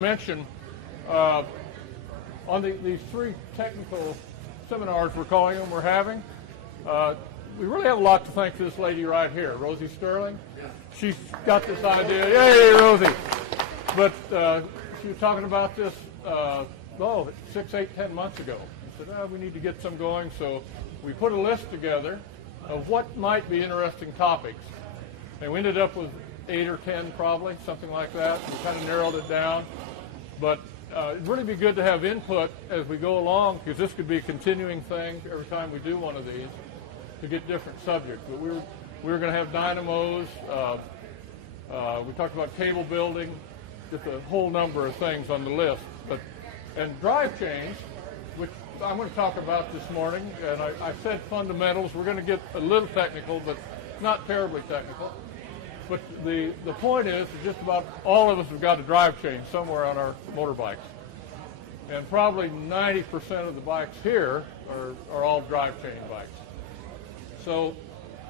Mention on these three technical seminars we're having, we really have a lot to thank this lady right here, Rosie Sterling. She's got this idea. Yay, Rosie! But she was talking about this 6, 8, 10 months ago. We said, we need to get some going, so we put a list together of what might be interesting topics. And we ended up with 8 or 10 probably, something like that. We kind of narrowed it down. But it'd really be good to have input as we go along, because this could be a continuing thing every time we do one of these to get different subjects. But we were going to have dynamos. We talked about cable building, just a whole number of things on the list. And drive chains, which I'm going to talk about this morning. And I said fundamentals. We're going to get a little technical, but not terribly technical. But the point is just about all of us have got a drive chain somewhere on our motorbikes. And probably 90% of the bikes here are all drive chain bikes. So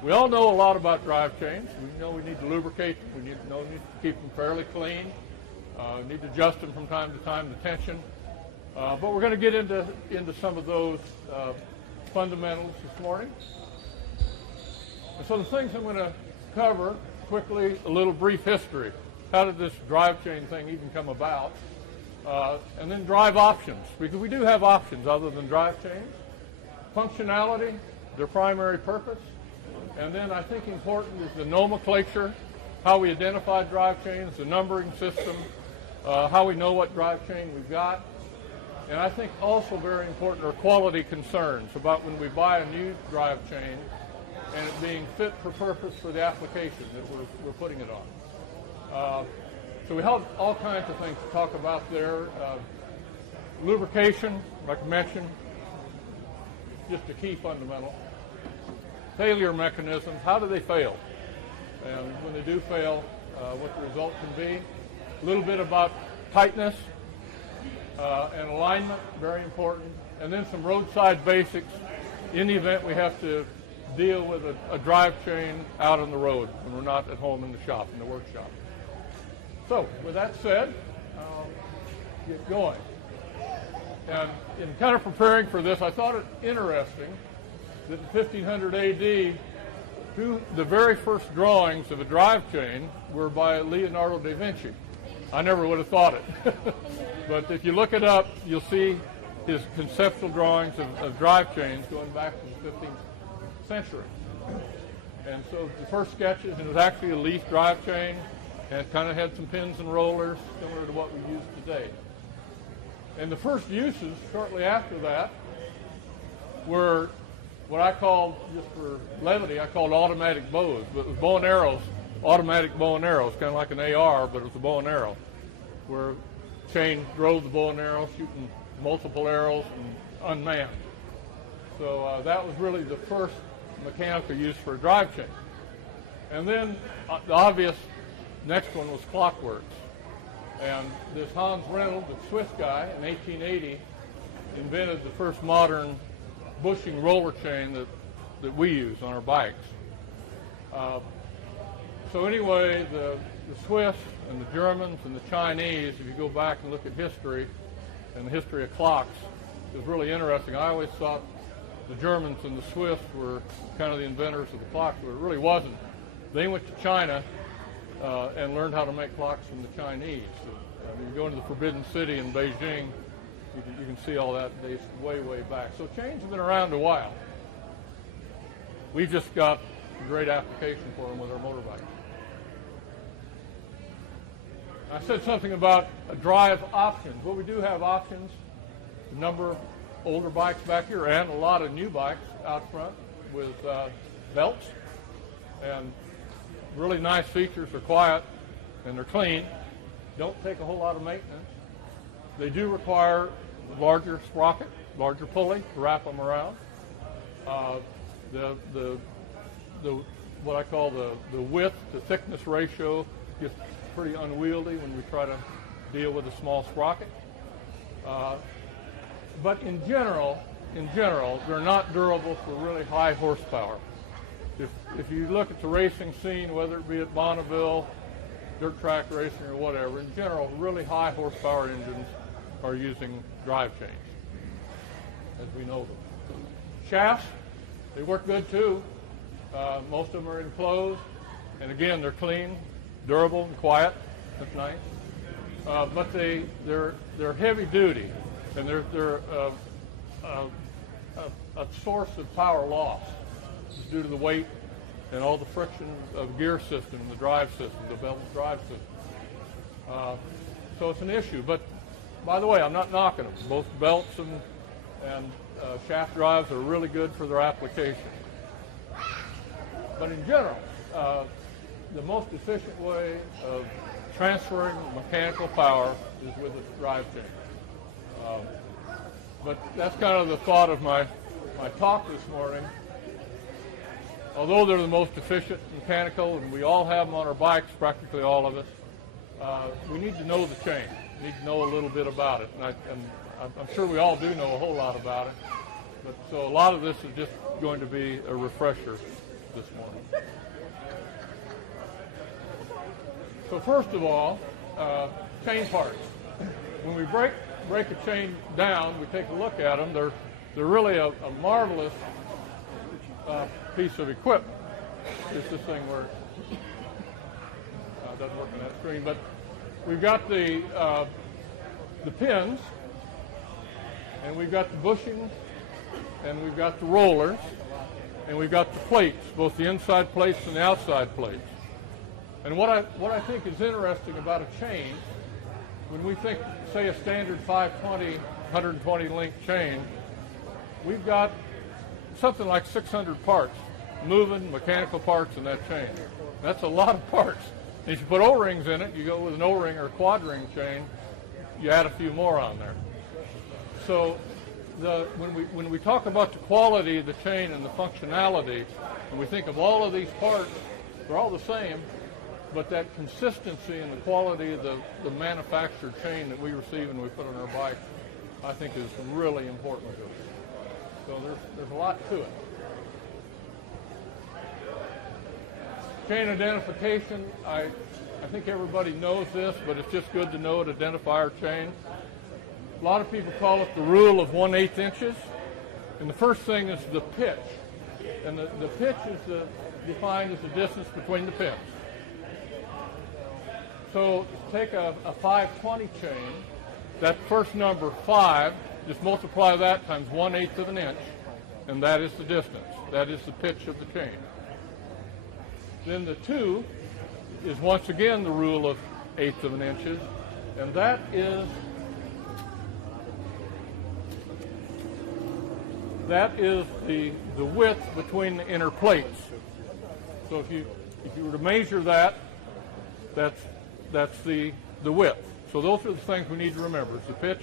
we all know a lot about drive chains. We know we need to lubricate them. We need to keep them fairly clean. We need to adjust them from time to time, the tension. But we're going to get into some of those fundamentals this morning. And so the things I'm going to cover quickly, a little brief history. How did this drive chain thing even come about? And then drive options, because we do have options other than drive chains. Functionality, their primary purpose. And then I think important is the nomenclature, how we identify drive chains, the numbering system, how we know what drive chain we've got. And I think also very important are quality concerns about when we buy a new drive chain and it being fit for purpose for the application that we're putting it on. So we have all kinds of things to talk about there. Lubrication, like I mentioned, just a key fundamental. Failure mechanisms, how do they fail? And when they do fail, what the result can be. A little bit about tightness and alignment, very important. And then some roadside basics in the event we have to deal with a drive chain out on the road when we're not at home in the shop, in the workshop. So, with that said, get going. And in kind of preparing for this, I thought it interesting that in 1500 AD, the very first drawings of a drive chain were by Leonardo da Vinci. I never would have thought it. But if you look it up, you'll see his conceptual drawings of drive chains going back to the 15th century. And so the first sketches, and it was actually a leaf drive chain, and it kind of had some pins and rollers similar to what we use today. And the first uses shortly after that were what I called, just for levity, I called automatic bows, but it was bow and arrows, automatic bow and arrows, kind of like an AR, but it was a bow and arrow, where chain drove the bow and arrow, shooting multiple arrows and unmanned. So that was really the first mechanical use for a drive chain. And then the obvious next one was clockworks. And this Hans Reynolds, the Swiss guy, in 1880, invented the first modern bushing roller chain that we use on our bikes. So anyway, the Swiss and the Germans and the Chinese, if you go back and look at history and the history of clocks, is really interesting. I always thought the Germans and the Swiss were kind of the inventors of the clock, but it really wasn't. They went to China and learned how to make clocks from the Chinese. So, you go into the Forbidden City in Beijing, you can see all that dates way, way back. So chains have been around a while. We've just got a great application for them with our motorbikes. I said something about drive options. Well, we do have options. A number of older bikes back here and a lot of new bikes out front with belts, and really nice features. They're quiet and they're clean, don't take a whole lot of maintenance. They do require larger sprocket, larger pulley to wrap them around. The what I call the width to thickness ratio gets pretty unwieldy when we try to deal with a small sprocket. But in general, they're not durable for really high horsepower. If you look at the racing scene, whether it be at Bonneville dirt track racing or whatever. In general, really high horsepower engines are using drive chains, as we know them. Shafts, they work good too. Most of them are enclosed, and again, they're clean, durable, and quiet. That's nice. But they're heavy duty, and they're a source of power loss due to the weight and all the friction of gear system, the drive system, the belt drive system. So it's an issue. But by the way, I'm not knocking them. Both belts and shaft drives are really good for their application. But in general, the most efficient way of transferring mechanical power is with a drive chain. But that's kind of the thought of my talk this morning. Although they're the most efficient mechanical, and we all have them on our bikes, practically all of us, we need to know the chain. We need to know a little bit about it. And I'm sure we all do know a whole lot about it. But so a lot of this is just going to be a refresher this morning. So first of all, chain parts. When we break a chain down, we take a look at them. They're really a marvelous piece of equipment. It's this thing where it doesn't work on that screen, but we've got the pins, and we've got the bushings, and we've got the rollers, and we've got the plates, both the inside plates and the outside plates. And what I think is interesting about a chain, when we think, say, a standard 520, 120 link chain, we've got something like 600 parts, moving mechanical parts in that chain. That's a lot of parts. And if you put O-rings in it, you go with an O-ring or a quad ring chain, you add a few more on there. So when we talk about the quality of the chain and the functionality, and we think of all of these parts, they're all the same, but that consistency and the quality of the manufactured chain that we receive and we put on our bike, I think is really important to us. So there's a lot to it. Chain identification, I think everybody knows this, but it's just good to know to identify our chain. A lot of people call it the rule of 1/8 inches. And the first thing is the pitch. And the pitch is defined as the distance between the pins. So take a 520 chain, that first number 5, just multiply that times 1/8 of an inch, and that is the distance. That is the pitch of the chain. Then the 2 is once again the rule of 1/8 of an inches, and that is the width between the inner plates. So if you were to measure that, that's the width. So those are the things we need to remember: is the pitch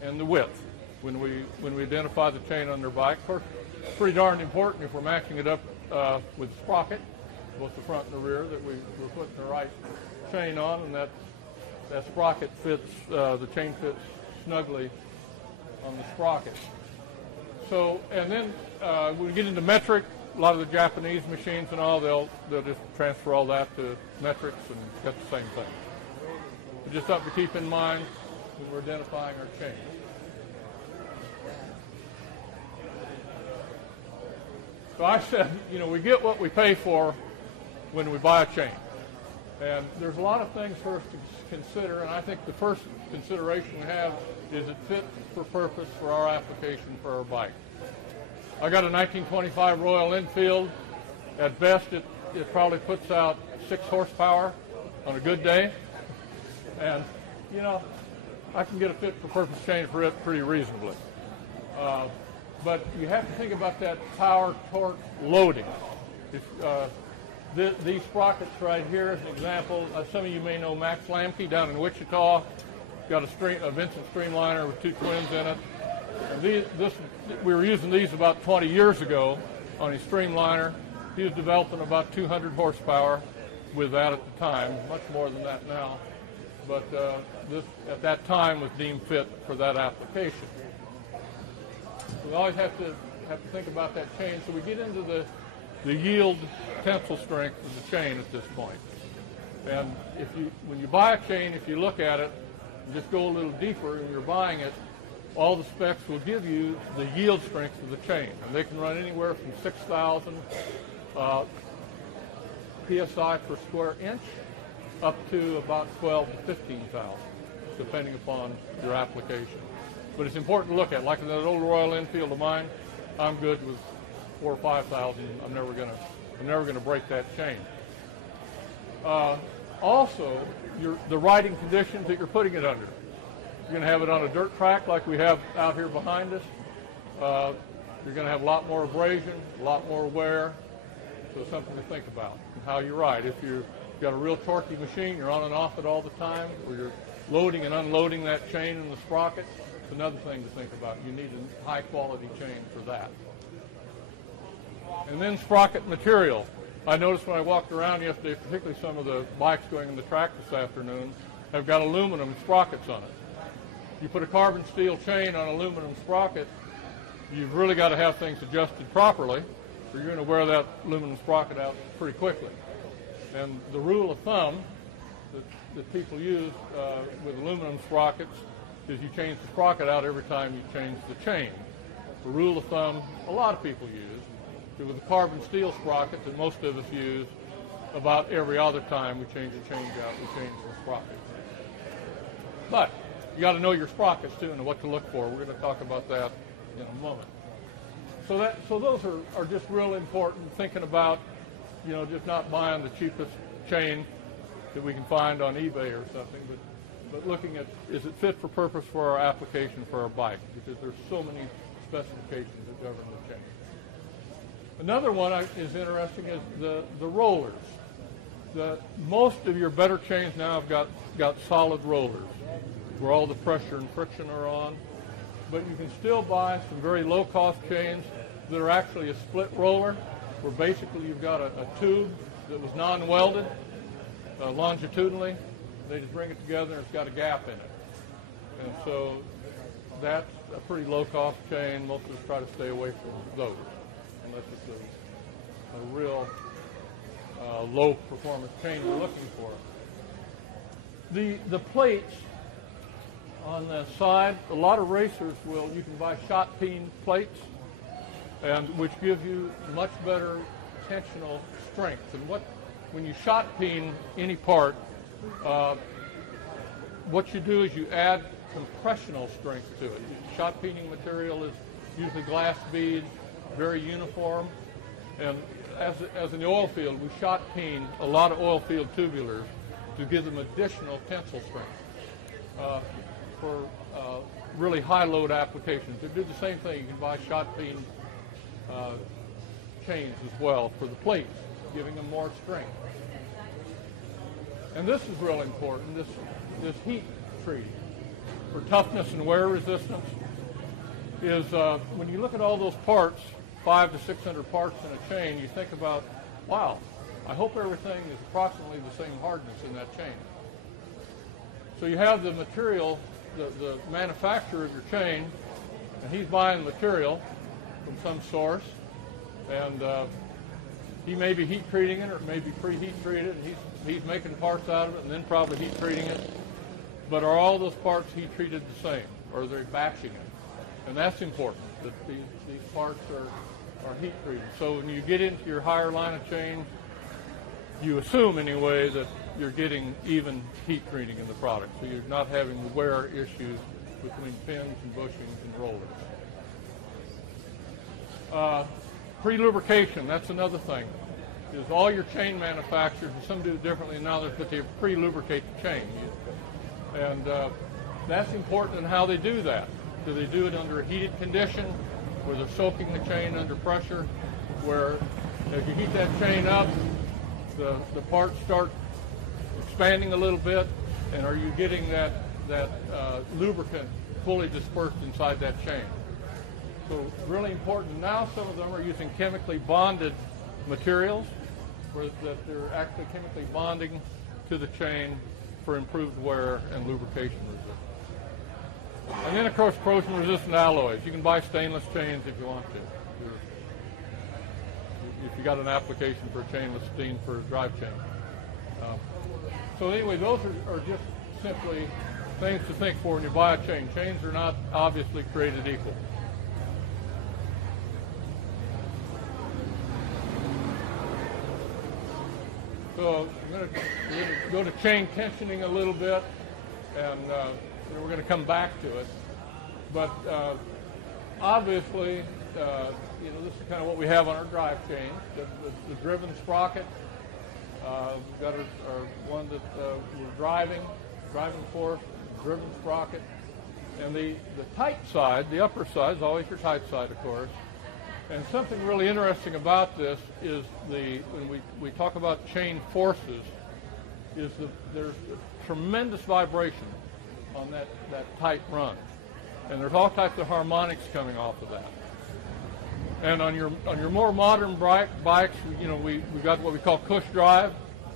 and the width when we identify the chain on their bike. Of course, it's pretty darn important if we're matching it up with the sprocket, both the front and the rear, that we're putting the right chain on, and that sprocket fits, the chain fits snugly on the sprocket. So, and then when we get into metric, a lot of the Japanese machines and all, they'll just transfer all that to metrics and get the same thing. But just something to keep in mind when we're identifying our chain. So I said, we get what we pay for when we buy a chain. And there's a lot of things for us to consider, and I think the first consideration we have is it fit for purpose for our application for our bike. I got a 1925 Royal Enfield. At best, it probably puts out 6 horsepower on a good day. And, I can get a fit for purpose chain for it pretty reasonably. But you have to think about that power, torque, loading. These sprockets right here, as an example, some of you may know Max Lamke down in Wichita. Got a Vincent Streamliner with 2 twins in it. And we were using these about 20 years ago on his Streamliner. He was developing about 200 horsepower with that at the time, much more than that now. But this at that time was deemed fit for that application. We always have to think about that chain. So we get into the yield tensile strength of the chain at this point. And when you buy a chain, if you look at it, and just go a little deeper and you're buying it, all the specs will give you the yield strength of the chain. And they can run anywhere from 6,000 PSI per square inch up to about 12 to 15,000, depending upon your application. But it's important to look at. Like that old Royal Enfield of mine, I'm good with 4,000 or 5,000. I'm never gonna break that chain. Also, the riding conditions that you're putting it under. You're going to have it on a dirt track like we have out here behind us. You're going to have a lot more abrasion, a lot more wear. So it's something to think about and how you ride. If you've got a real torquey machine, you're on and off it all the time, or you're loading and unloading that chain in the sprocket, it's another thing to think about. You need a high-quality chain for that. And then sprocket material. I noticed when I walked around yesterday, particularly some of the bikes going in the track this afternoon, have got aluminum sprockets on it. You put a carbon steel chain on an aluminum sprocket, you've really got to have things adjusted properly, or you're going to wear that aluminum sprocket out pretty quickly. And the rule of thumb that people use with aluminum sprockets is you change the sprocket out every time you change the chain. The rule of thumb a lot of people use, with a carbon steel sprocket that most of us use, about every other time we change the change out, we change the sprocket. But you got to know your sprockets too and what to look for. We're going to talk about that in a moment. So those are just real important, thinking about, just not buying the cheapest chain that we can find on eBay or something, but looking at, is it fit for purpose for our application for our bike? Because there's so many specifications that govern the chain. Another one is interesting is the rollers. Most of your better chains now have got solid rollers where all the pressure and friction are on, but you can still buy some very low-cost chains that are actually a split roller, where basically you've got a tube that was non-welded longitudinally. They just bring it together and it's got a gap in it. And so that's a pretty low-cost chain. Most of us try to stay away from those, unless it's a real low-performance chain we're looking for. The plates on the side, a lot of racers you can buy shot peen plates, and which give you much better tensional strength. And when you shot peen any part, what you do is you add compressional strength to it. Shot peening material is usually glass bead, very uniform, and as in the oil field, we shot peen a lot of oil field tubulars to give them additional tensile strength for really high load applications. They do the same thing. You can buy shot peen chains as well for the plates, giving them more strength. And this is real important, this heat treating for toughness and wear resistance is when you look at all those parts, 500 to 600 parts in a chain, you think about, wow, I hope everything is approximately the same hardness in that chain. So you have the material, the manufacturer of your chain, and he's buying material from some source, and he may be heat treating it or it may be pre-heat treated, and he's making parts out of it and then probably heat treating it. But are all those parts heat treated the same, or are they batching it? And that's important, that these parts are heat treated. So when you get into your higher line of chain, you assume anyway that you're getting even heat treating in the product. So you're not having wear issues between pins and bushings and rollers. Pre-lubrication, that's another thing. Is all your chain manufacturers, and some do it differently now, but they pre-lubricate the chain. And that's important in how they do that. Do they do it under a heated condition, where they're soaking the chain under pressure, where as you heat that chain up, the parts start expanding a little bit, and are you getting that lubricant fully dispersed inside that chain? So really important. Now some of them are using chemically bonded materials, that they're actually chemically bonding to the chain for improved wear and lubrication resistance. And then, of course, corrosion-resistant alloys. You can buy stainless chains if you want to. If you got an application for a chainless steam for a drive chain. So anyway, those are just simply things to think for when you buy a chain. Chains are not obviously created equal. So I'm going to go to chain tensioning a little bit, and we're going to come back to it. But obviously, this is kind of what we have on our drive chain, the driven sprocket. We've got our one that we're driving force, driven sprocket. And the tight side, the upper side, is always your tight side, of course. And something really interesting about this is when we talk about chain forces, is there's tremendous vibration on that tight run. And there's all types of harmonics coming off of that. And on your more modern bikes, we've got what we call cush drive.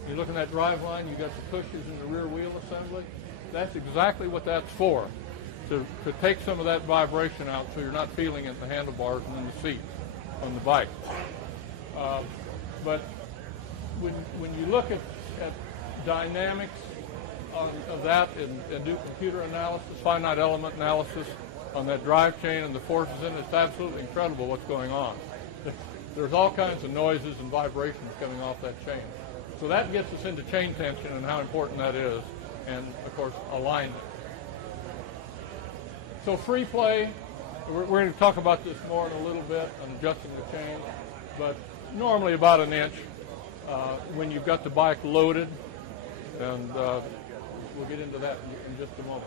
You look at that drive line, you've got the cushions in the rear wheel assembly. That's exactly what that's for, to take some of that vibration out so you're not feeling it in the handlebars and in the seat on the bike. But when you look at dynamics of that and do computer analysis, finite element analysis on that drive chain and the forces in it, it's absolutely incredible what's going on. There's all kinds of noises and vibrations coming off that chain. So that gets us into chain tension and how important that is, and of course alignment. So free play, we're going to talk about this more in a little bit on adjusting the chain, but normally about an inch when you've got the bike loaded, and we'll get into that in just a moment.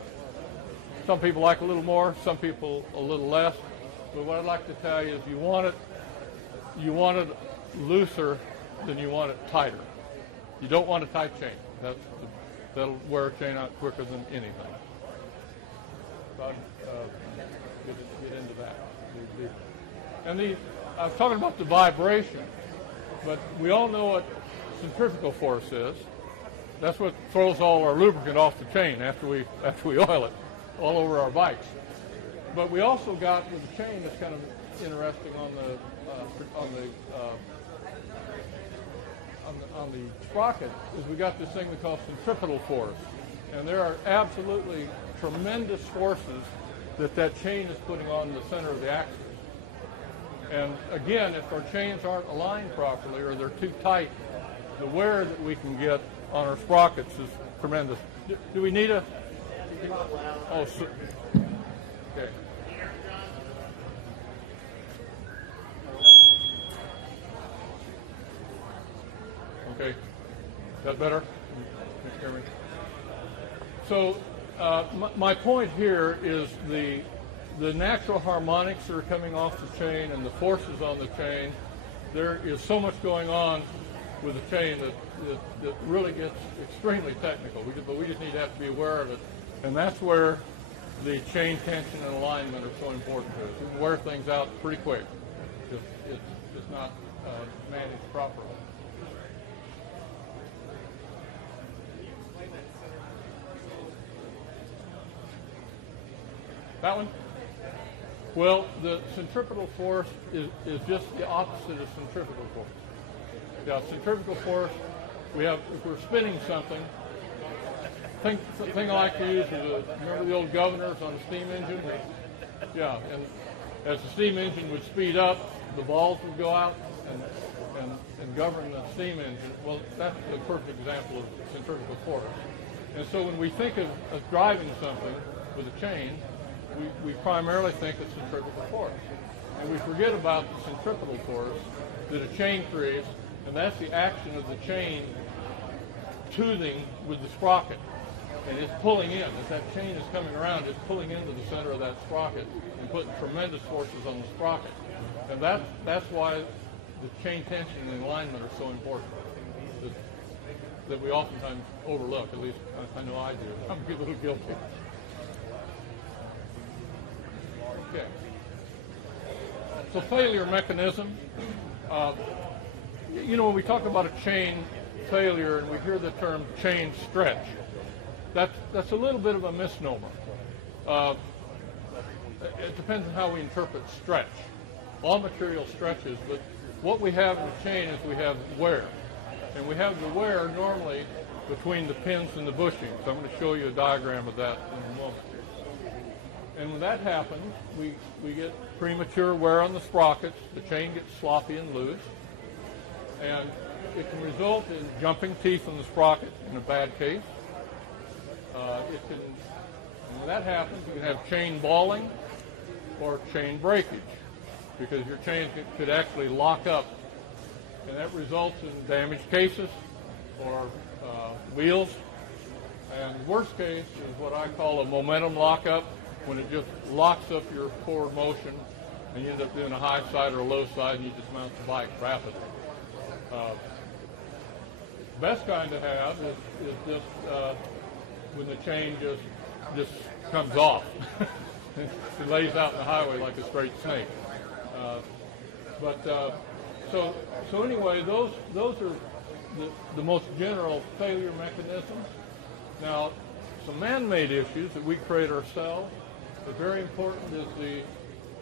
Some people like a little more, some people a little less, but what I'd like to tell you is you want it looser than you want it tighter. You don't want a tight chain. That'll wear a chain out quicker than anything. So get into that. And I was talking about the vibration, but we all know what centrifugal force is. That's what throws all our lubricant off the chain after we oil it all over our bikes. But we also got with the chain that's kind of interesting on the sprocket is we got this thing we call centripetal force, and there are absolutely tremendous forces that chain is putting on the center of the axis. And again, if our chains aren't aligned properly or they're too tight, the wear that we can get on our sprockets is tremendous. Do we need a? Oh, okay. Okay, is that better? So my point here is the natural harmonics that are coming off the chain and the forces on the chain. There is so much going on with the chain that really gets extremely technical. But we just need to have to be aware of it, and that's where the chain tension and alignment are so important to us. We can wear things out pretty quick if it's not managed properly. That one? Well, the centripetal force is just the opposite of centrifugal force. Yeah, centrifugal force, if we're spinning something, the thing I like to use is, remember the old governors on the steam engine? Yeah, and as the steam engine would speed up, the balls would go out and govern the steam engine. Well, that's a perfect example of centrifugal force. And so when we think of driving something with a chain, we primarily think of centrifugal force. And we forget about the centripetal force that a chain creates, and that's the action of the chain toothing with the sprocket. And it's pulling in. As that chain is coming around, it's pulling into the center of that sprocket and putting tremendous forces on the sprocket. And that's why the chain tension and alignment are so important, that we oftentimes overlook. At least I know I do. I'm a little guilty. Okay. So failure mechanism. When we talk about a chain failure and we hear the term chain stretch, that's a little bit of a misnomer. It depends on how we interpret stretch. All material stretches, but what we have in the chain is we have wear. And we have the wear normally between the pins and the bushing. So I'm going to show you a diagram of that in a moment. And when that happens, we get premature wear on the sprockets. The chain gets sloppy and loose. And it can result in jumping teeth in the sprocket in a bad case. And when that happens, you can have chain balling or chain breakage, because your chain could actually lock up, and that results in damaged cases or wheels. And worst case is what I call a momentum lockup, when it just locks up your forward motion and you end up doing a high side or a low side and you dismount the bike rapidly. Best kind to have is just when the chain just comes off. It lays out in the highway like a straight snake. So anyway, those are the most general failure mechanisms. Now, some man-made issues that we create ourselves. The very important is the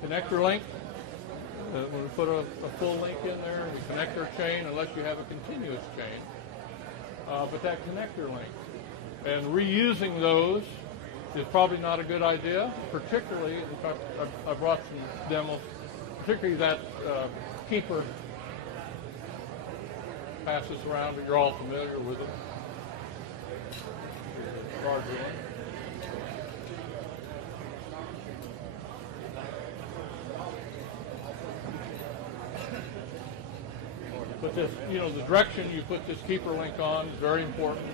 connector link. When we put a full link in there, we connect our chain unless you have a continuous chain. But that connector link, and reusing those is probably not a good idea, particularly, in fact, I brought some demos, particularly that keeper passes around, but you're all familiar with it. Put this, the direction you put this keeper link on is very important.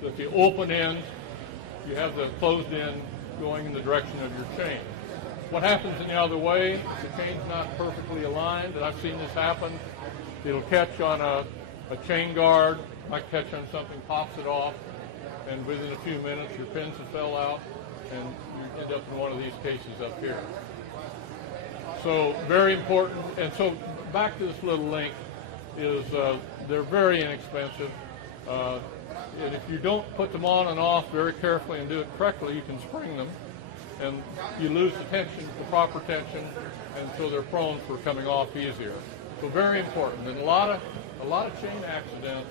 So if you open end, you have the closed end going in the direction of your chain. What happens in the other way, the chain's not perfectly aligned, and I've seen this happen. It'll catch on a chain guard, might catch on something, pops it off, and within a few minutes your pins have fell out, and you end up in one of these cases up here. So very important. And so back to this little link is they're very inexpensive. And if you don't put them on and off very carefully and do it correctly, you can spring them, and you lose the tension, the proper tension, and so they're prone for coming off easier. So very important. And a lot of chain accidents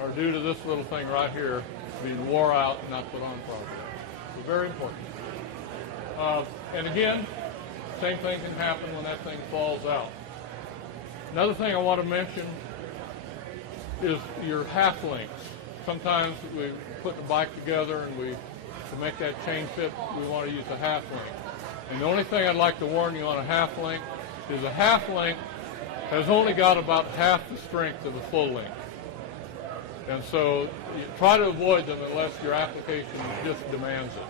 are due to this little thing right here being wore out and not put on properly. So very important. And again, same thing can happen when that thing falls out. Another thing I want to mention is your half links. Sometimes we put the bike together and to make that chain fit, we want to use a half link. And the only thing I'd like to warn you on a half link is a half link has only got about half the strength of a full link. And so you try to avoid them unless your application just demands it.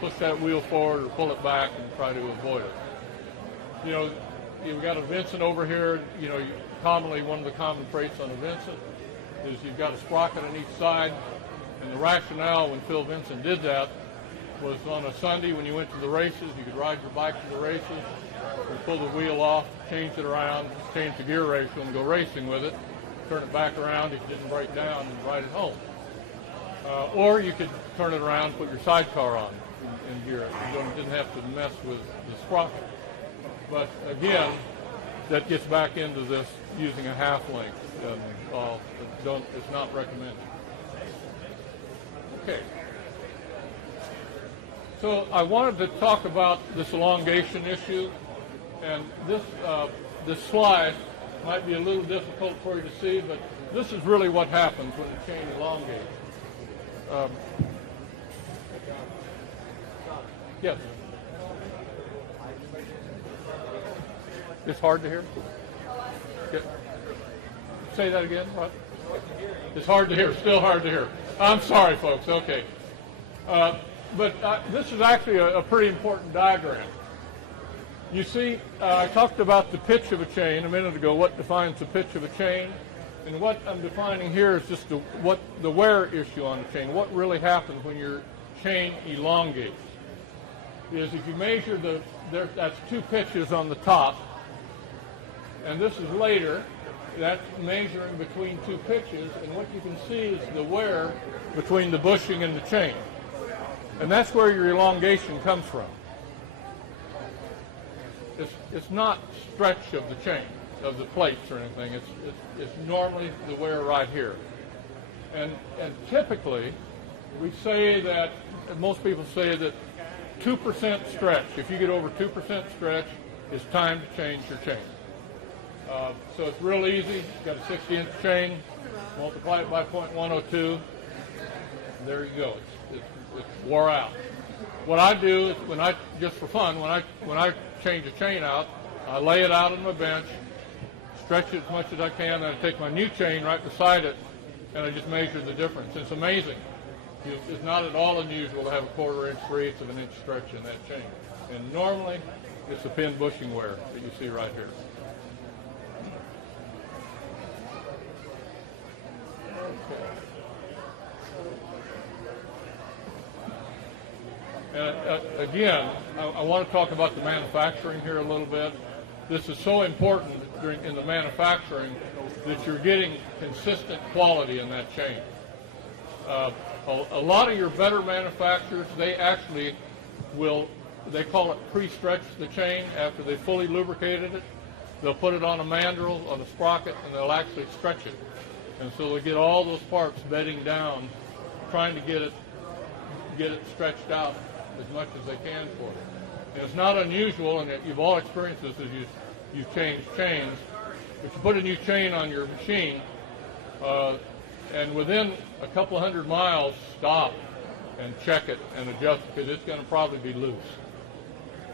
Push that wheel forward or pull it back and try to avoid it. You've got a Vincent over here. Commonly one of the common traits on a Vincent is you've got a sprocket on each side. And the rationale when Phil Vincent did that was on a Sunday when you went to the races, you could ride your bike to the races, you pull the wheel off, change it around, change the gear ratio and go racing with it, turn it back around if it didn't break down and ride it home. Or you could turn it around, put your sidecar on and gear it. You didn't have to mess with the sprocket. But again, that gets back into this using a half link. It's not recommended. Okay. So I wanted to talk about this elongation issue, and this slide might be a little difficult for you to see, but this is really what happens when the chain elongates. Yes. It's hard to hear? Yeah. Say that again. What? It's hard to hear. Still hard to hear. I'm sorry, folks. Okay. But this is actually a pretty important diagram. You see, I talked about the pitch of a chain a minute ago, what defines the pitch of a chain. And what I'm defining here is just the wear issue on the chain. What really happens when your chain elongates is if you measure that's two pitches on the top, and this is later, that's measuring between two pitches, and what you can see is the wear between the bushing and the chain. And that's where your elongation comes from. It's not stretch of the chain, of the plates or anything. It's normally the wear right here. And typically, we say that, most people say that 2% stretch, if you get over 2% stretch, it's time to change your chain. So it's real easy. You've got a 60-inch chain, multiply it by 0.102, there you go. It's wore out. What I do is just for fun, when I change a chain out, I lay it out on my bench, stretch it as much as I can, then I take my new chain right beside it, and I just measure the difference. It's amazing. It's not at all unusual to have a 1/4 inch, 3/8 of an inch stretch in that chain. And normally, it's the pin bushing wear that you see right here. And again, I want to talk about the manufacturing here a little bit. This is so important in the manufacturing that you're getting consistent quality in that chain. A lot of your better manufacturers, they actually they call it pre-stretch the chain after they fully lubricated it. They'll put it on a mandrel, on a sprocket, and they'll actually stretch it. And so they'll get all those parts bedding down, trying to get it stretched out as much as they can for it. And it's not unusual, and you've all experienced this as you've changed chains. If you put a new chain on your machine, and within a couple of 100 miles, stop and check it and adjust it, because it's going to probably be loose.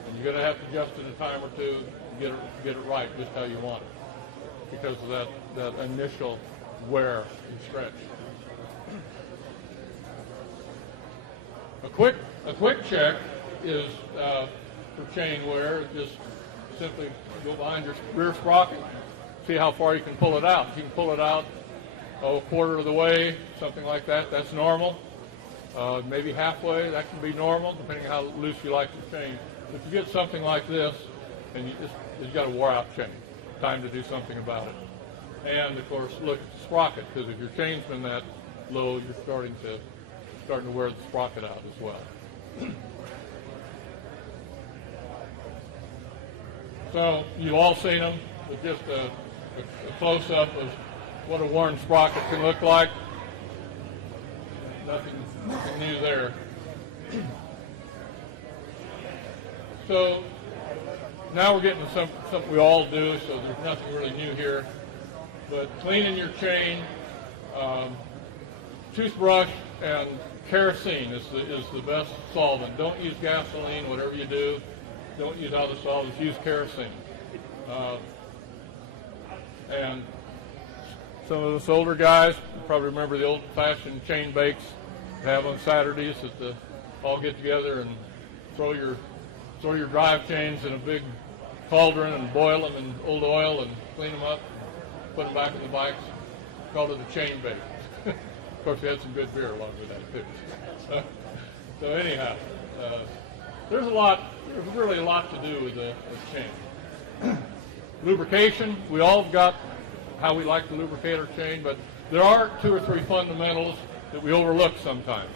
And you're going to have to adjust it a time or two to get it right just how you want it, because of that initial wear and stretch. A quick check is for chain wear. Just simply go behind your rear sprocket, see how far you can pull it out. If you can pull it out a 1/4 of the way, something like that, that's normal. Maybe halfway, that can be normal, depending on how loose you like the chain. If you get something like this, and you've got a wore-out chain, time to do something about it. And of course, look at the sprocket, because if your chain's been that low, you're starting to wear the sprocket out as well. So you've all seen them, with just a close-up of what a worn sprocket can look like. Nothing new there. So now we're getting to something we all do, so there's nothing really new here. But cleaning your chain, toothbrush and kerosene is the best solvent. Don't use gasoline, whatever you do. Don't use other solvents, use kerosene. And some of us older guys probably remember the old-fashioned chain bakes they have on Saturdays that they all get together and throw your drive chains in a big cauldron and boil them in old oil and clean them up, put them back in the bikes. Called it a chain bake. Of course, we had some good beer along with that too. So anyhow, there's really a lot to do with a chain. Lubrication, we all have got how we like to lubricate our chain, but there are 2 or 3 fundamentals that we overlook sometimes.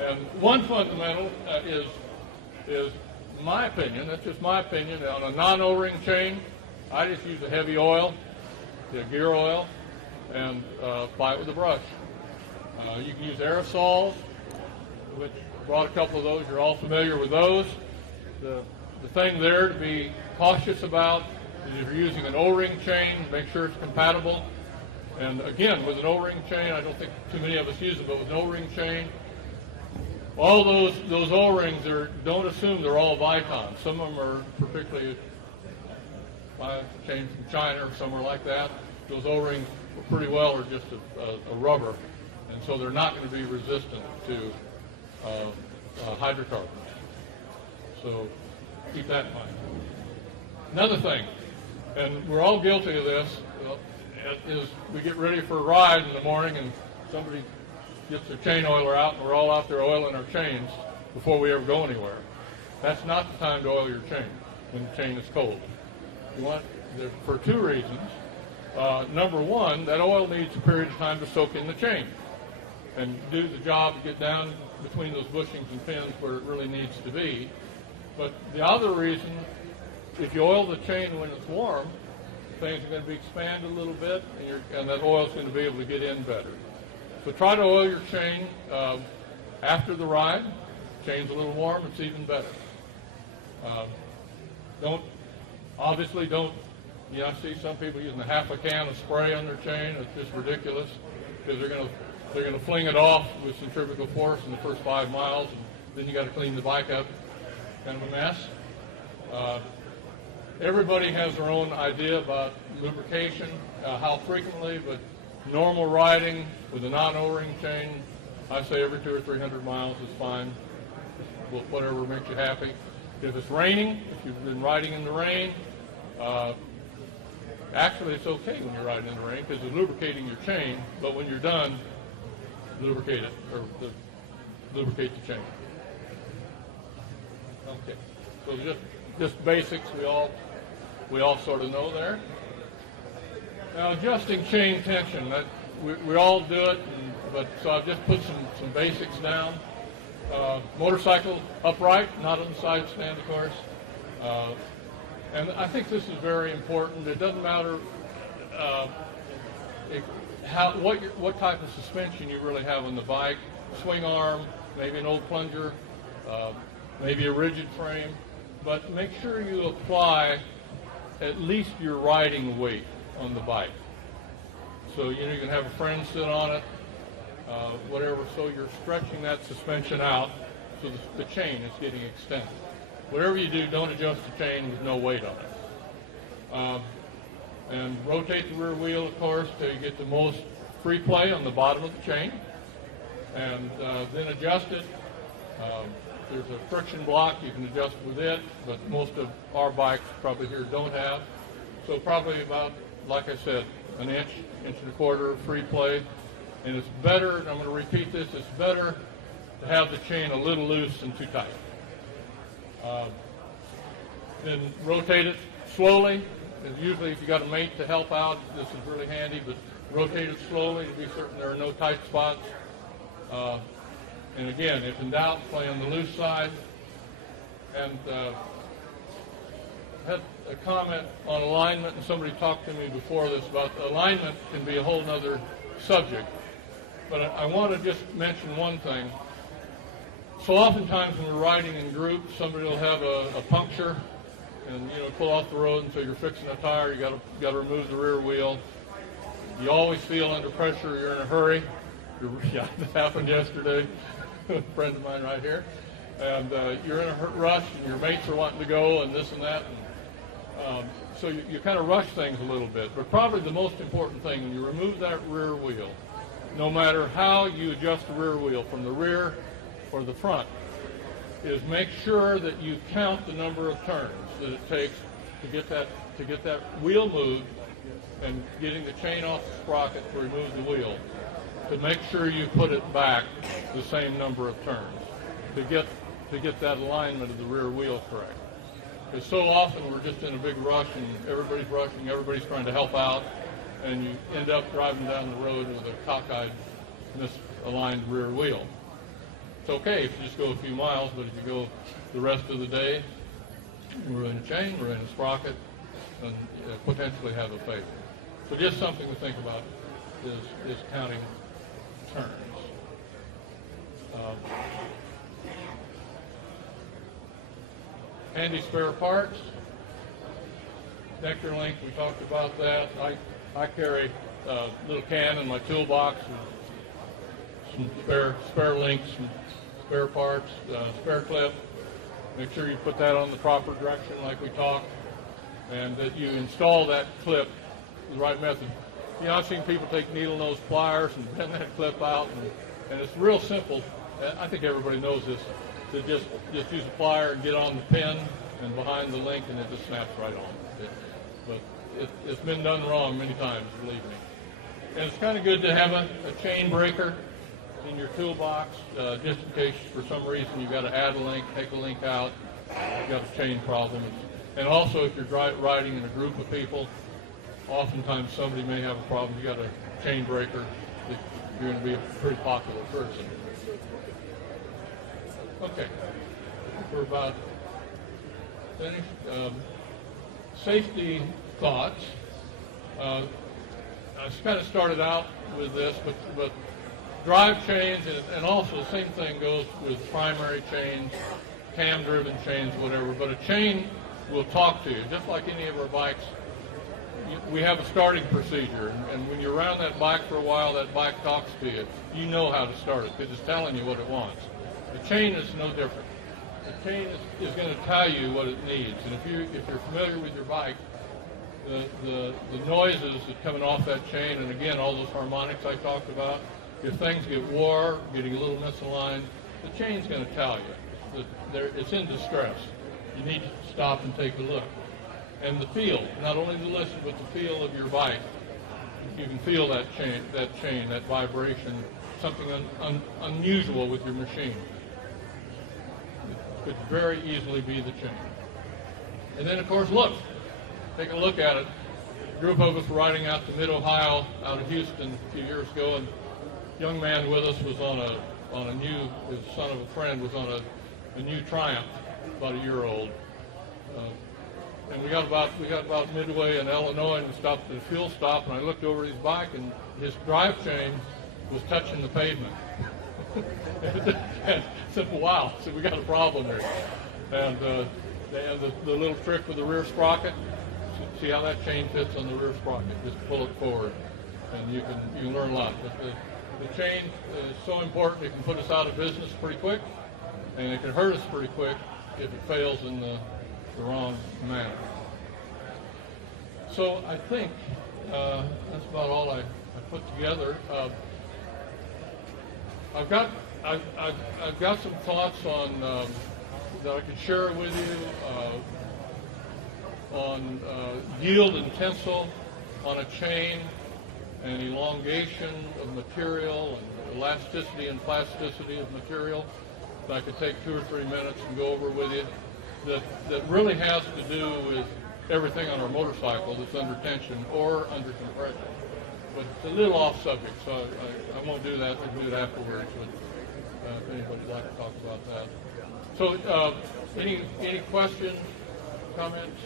And one fundamental is my opinion, that's just my opinion, on a non-O-ring chain, I just use a heavy oil, the gear oil, and apply it with a brush. You can use aerosols, which I brought a couple of those. You're all familiar with those. The thing there to be cautious about is if you're using an O-ring chain, make sure it's compatible. And again, with an O-ring chain, I don't think too many of us use it, but with an O-ring chain, all those O-rings don't assume they're all Viton. Some of them are particularly chains from China or somewhere like that. Those O-rings pretty well are just a rubber, and so they're not going to be resistant to hydrocarbons. So keep that in mind. Another thing, and we're all guilty of this, is we get ready for a ride in the morning and somebody gets their chain oiler out and we're all out there oiling our chains before we ever go anywhere. That's not the time to oil your chain when the chain is cold. You want, for 2 reasons. Number one, that oil needs a period of time to soak in the chain and do the job to get down between those bushings and pins where it really needs to be. But the other reason, if you oil the chain when it's warm, things are going to be expanded a little bit, and that oil is going to be able to get in better. So try to oil your chain after the ride. Chain's a little warm, it's even better. Obviously don't, I see some people using a half a can of spray on their chain. It's just ridiculous because they're gonna fling it off with centrifugal force in the first 5 miles, and then you got to clean the bike up. Kind of a mess. Everybody has their own idea about lubrication, how frequently, but normal riding with a non-O-ring chain, I say every 200 or 300 miles is fine. Whatever makes you happy. If it's raining, if you've been riding in the rain, actually it's okay when you're riding in the rain because it's lubricating your chain, but when you're done, lubricate it, or lubricate the chain. Okay, so just basics we all sort of know there. Now adjusting chain tension, we all do it, but so I've just put some basics down. Motorcycle upright, not on the side stand, of course. And I think this is very important. It doesn't matter what type of suspension you really have on the bike. Swing arm, maybe an old plunger, maybe a rigid frame. But make sure you apply at least your riding weight on the bike. So you can have a friend sit on it, whatever, so you're stretching that suspension out so the chain is getting extended. Whatever you do, don't adjust the chain with no weight on it. And rotate the rear wheel, of course, till you get the most free play on the bottom of the chain. And then adjust it. There's a friction block, you can adjust with it, but most of our bikes probably here don't have. So probably about, like I said, an inch and a quarter free play. And it's better, and I'm going to repeat this, it's better to have the chain a little loose than too tight. Then rotate it slowly. And usually if you got a mate to help out, this is really handy, but rotate it slowly to be certain there are no tight spots. And again, if in doubt, play on the loose side. And I had a comment on alignment, and somebody talked to me before this about alignment can be a whole other subject. But I want to just mention one thing. So oftentimes when we're riding in groups, somebody will have a puncture and pull off the road, and so you're fixing a tire, you got to remove the rear wheel. You always feel under pressure, you're in a hurry. Yeah, that happened yesterday. A friend of mine right here. And you're in a rush, and your mates are wanting to go, and this and that. And, so you kind of rush things a little bit. But probably the most important thing, when you remove that rear wheel, no matter how you adjust the rear wheel, from the rear or the front, is make sure that you count the number of turns that it takes to get that wheel moved and getting the chain off the sprocket to remove the wheel, to make sure you put it back the same number of turns to get that alignment of the rear wheel correct. Because so often we're just in a big rush and everybody's rushing, everybody's trying to help out, and you end up driving down the road with a cockeyed, misaligned rear wheel. It's okay if you just go a few miles, but if you go the rest of the day, we're in a chain, we're in a sprocket, and potentially have a failure. So just something to think about is counting turns. Handy spare parts. Nectar link, we talked about that. I carry a little can in my toolbox with some spare links, some spare parts, spare clip. Make sure you put that on the proper direction like we talked, and that you install that clip the right method. I've seen people take needle nose pliers and bend that clip out, and it's real simple. I think everybody knows this. To just use a plier and get on the pin and behind the link, and it just snaps right on. But it's been done wrong many times, believe me. And it's kind of good to have a chain breaker in your toolbox, just in case for some reason you've got to add a link, take a link out, you've got a chain problem. And also if you're riding in a group of people, oftentimes somebody may have a problem. You got a chain breaker, you're going to be a pretty popular person. Okay, we're about finished. Safety thoughts. I kind of started out with this, but drive chains, and also the same thing goes with primary chains, cam-driven chains, whatever. But a chain will talk to you, just like any of our bikes. We have a starting procedure, and when you're around that bike for a while, that bike talks to you. You know how to start it because it's telling you what it wants. The chain is no different. The chain is going to tell you what it needs, and if you're familiar with your bike, the noises that are coming off that chain, and again, all those harmonics I talked about, if things get wore, getting a little misaligned, the chain's going to tell you that it's in distress. You need to stop and take a look. And the feel, not only the listen, but the feel of your bike. You can feel that chain, that vibration, something unusual with your machine. It could very easily be the chain. And then, of course, look. Take a look at it. A group of us were riding out to mid-Ohio, out of Houston a few years ago, and a young man with us was on a new, his son of a friend was on a new Triumph, about a year old. And we got about midway in Illinois, and we stopped at a fuel stop, and I looked over his bike, and his drive chain was touching the pavement. And I said, wow, so we got a problem there. And they have the little trick with the rear sprocket. See how that chain fits on the rear sprocket. Just pull it forward, and you can learn a lot. But the chain is so important, it can put us out of business pretty quick, and it can hurt us pretty quick if it fails in the wrong manner. So I think that's about all I put together. I've got some thoughts on that I could share with you on yield and tensile on a chain, and elongation of material, and elasticity and plasticity of material. That I could take 2 or 3 minutes and go over with you. That really has to do with everything on our motorcycle that's under tension or under compression. But it's a little off subject, so I won't do that. We'll do it afterwards. But if anybody'd like to talk about that. So, any questions, comments?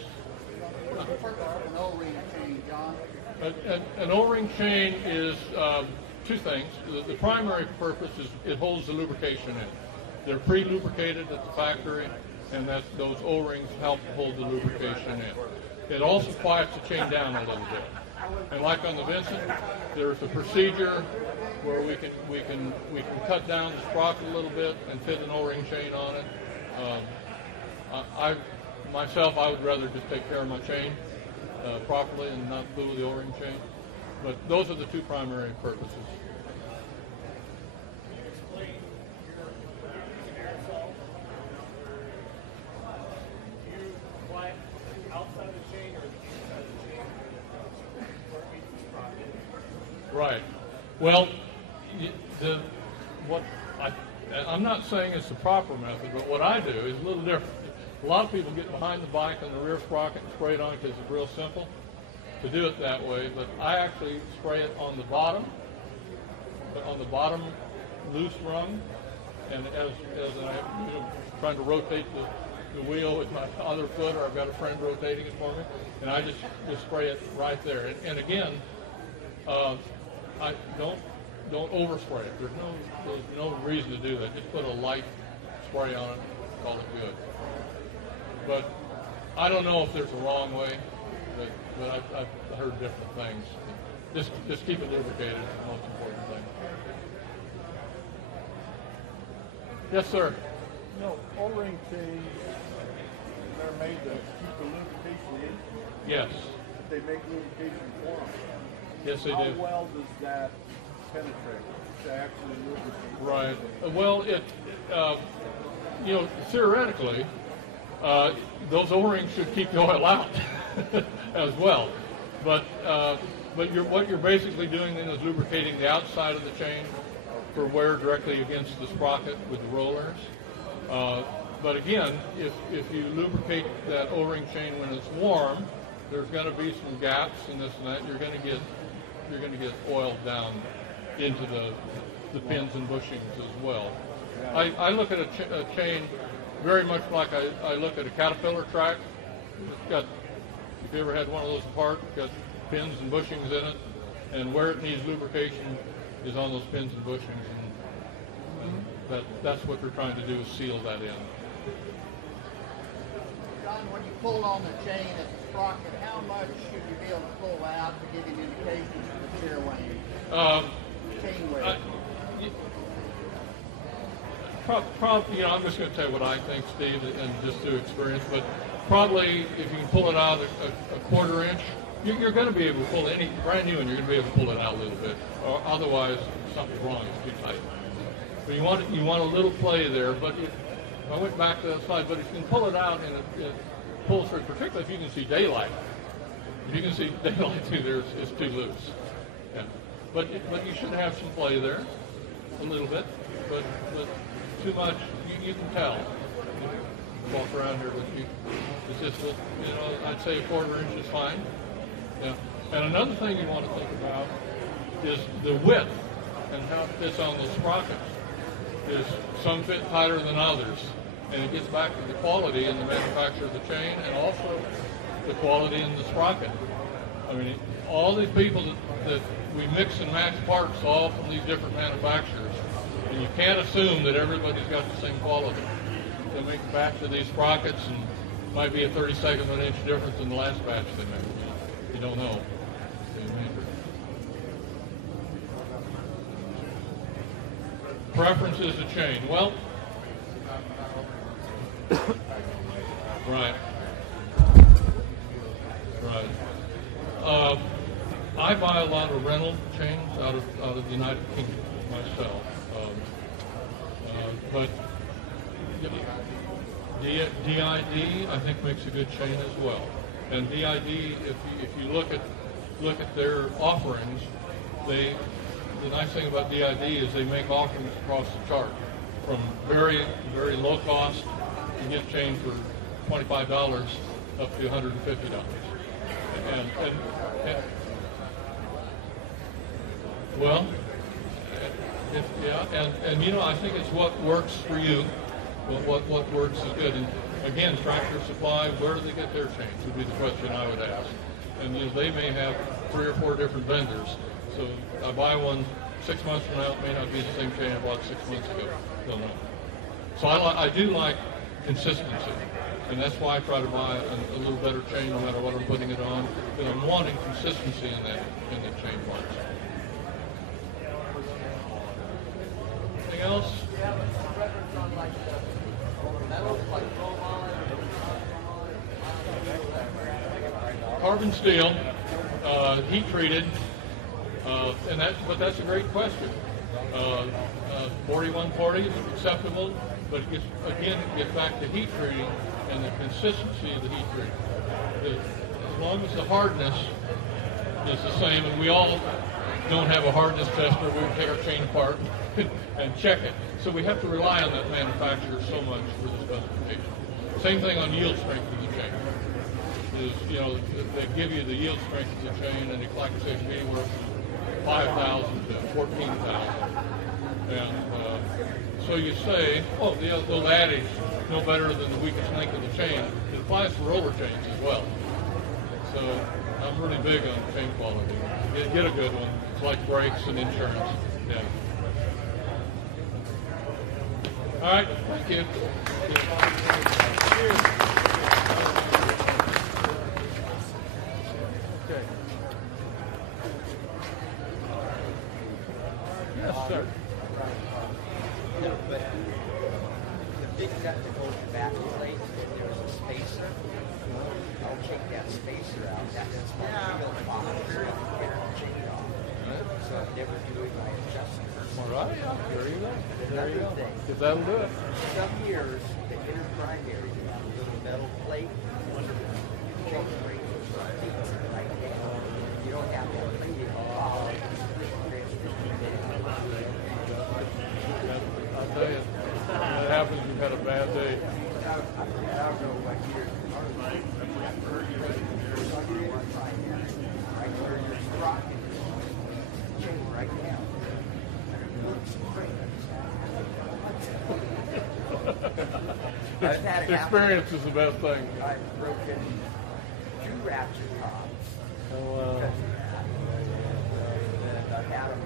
What's the purpose of an O-ring chain, John? An O-ring chain is 2 things. The primary purpose is it holds the lubrication in. They're pre-lubricated at the factory, and those O-rings help hold the lubrication in. It also quiets the chain down a little bit. And like on the Vincent, there's a procedure where we can cut down the sprocket a little bit and fit an O-ring chain on it. I would rather just take care of my chain properly and not fool with the O-ring chain. But those are the 2 primary purposes. Right. Well, I'm not saying it's the proper method, but what I do is a little different. A lot of people get behind the bike on the rear sprocket and spray it on because it's real simple to do it that way, but I actually spray it on the bottom loose rung, and as I'm trying to rotate the wheel with my other foot, or I've got a friend rotating it for me, and I just spray it right there. And again, I don't overspray it. There's no reason to do that. Just put a light spray on it, call it good. But I don't know if there's a wrong way, but I've heard different things. Just keep it lubricated is the most important thing. Yes, sir. No, O-ring chains, they're made to keep the lubrication in. Yes. They make lubrication for them. Yes, they do. How well does that penetrate to actually lubricate? Right. Well, theoretically, those O-rings should keep the oil out as well. But what you're basically doing then is lubricating the outside of the chain for wear directly against the sprocket with the rollers. But again, if you lubricate that O-ring chain when it's warm, there's going to be some gaps and this and that. You're going to get oiled down into the pins and bushings as well. I look at a chain very much like I look at a Caterpillar track. It's got, if you ever had one of those apart, it's got pins and bushings in it, and where it needs lubrication, is on those pins and bushings, and that's what they're trying to do is seal that in. John, when you pull on the chain at the sprocket, how much should you be able to pull out to give an indication of the shear weight? Chain weight. Probably, I'm just going to tell you what I think, Steve, and just through experience, but probably if you can pull it out a quarter inch, you're going to be able to pull any brand new one. You're going to be able to pull it out a little bit, or otherwise something's wrong. It's too tight. But you want a little play there. But I went back to that slide. But if you can pull it out and it pulls through, particularly if you can see daylight. If you can see daylight through there, it's too loose. Yeah. But you should have some play there, a little bit. But too much, you can tell. Walk around here with you. It's just, I'd say a quarter inch is fine. Yeah. And another thing you want to think about is the width and how it fits on those sprockets. Is some fit tighter than others, and it gets back to the quality in the manufacture of the chain and also the quality in the sprocket. I mean, all these people that we mix and match parts all from these different manufacturers, and you can't assume that everybody's got the same quality. They make a batch of these sprockets and might be a 32nd of an inch difference in the last batch they made. You don't know. Preferences to change. Well, right. I buy a lot of rental chains out of the United Kingdom myself, but DID I think makes a good chain as well. And DID, if you look at their offerings, the nice thing about DID is they make offerings across the chart, from very, very low cost. You get a chain for $25 up to $150. And I think it's what works for you. What works is good. And again, Tractor Supply, where do they get their chains would be the question I would ask. And they may have 3 or 4 different vendors. So I buy one 6 months from now, it may not be the same chain I bought 6 months ago. Don't know. So I do like consistency, and that's why I try to buy a little better chain no matter what I'm putting it on, because I'm wanting consistency in that chain parts. Anything else? Carbon steel, heat treated. But that's a great question. 4140 is acceptable, but it gets back to heat treating and the consistency of the heat treating. As long as the hardness is the same, and we all don't have a hardness tester, we take our chain apart and check it. So we have to rely on that manufacturer so much for the specification. Same thing on yield strength of the chain. They give you the yield strength of the chain, and like I said, it can be anywhere from 5,000 to 14,000. And so you say, the old adage, no better than the weakest link of the chain. It applies for roller chains as well. So I'm really big on chain quality. Get a good one. It's like brakes and insurance. Yeah. All right. Thank you. Okay. Yes, sir. No, but the big nut that goes back plate, there's a spacer. I'll take that spacer out. That's real very chain off. So I never do it by adjusting. All right. There you go. There you go. If that'll do it. Some years, the inner primary, you have a little metal plate under the chain ring. Right down. You don't have to clean it off. I'll tell you, when that happens, you've had a bad day. I don't know what year. Right where your sprocket is. Chain right now. Experience is the best thing. I've broken 2 ratchet tops. Oh, wow. And I had them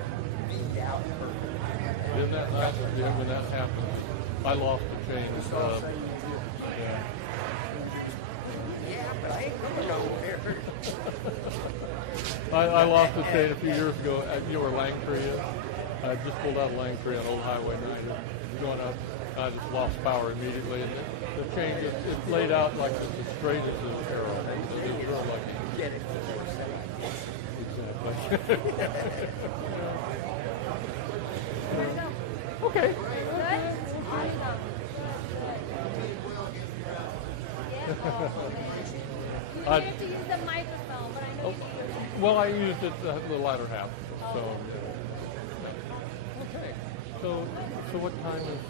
beat out perfect. Isn't that nice? Yeah, when that happens, I lost the chain. Yeah. Yeah, but I ain't going nowhere. I lost the chain a few years ago. You know where Langtree is? I just pulled out of Langtree on Old Highway 90. Going up, I just lost power immediately. And the chain just it laid out like as straight as an arrow. It was real like Get it. exactly. Okay. You have to use the microphone, but I know you can use it. Well, I used it the latter half. So. Okay. So what time is?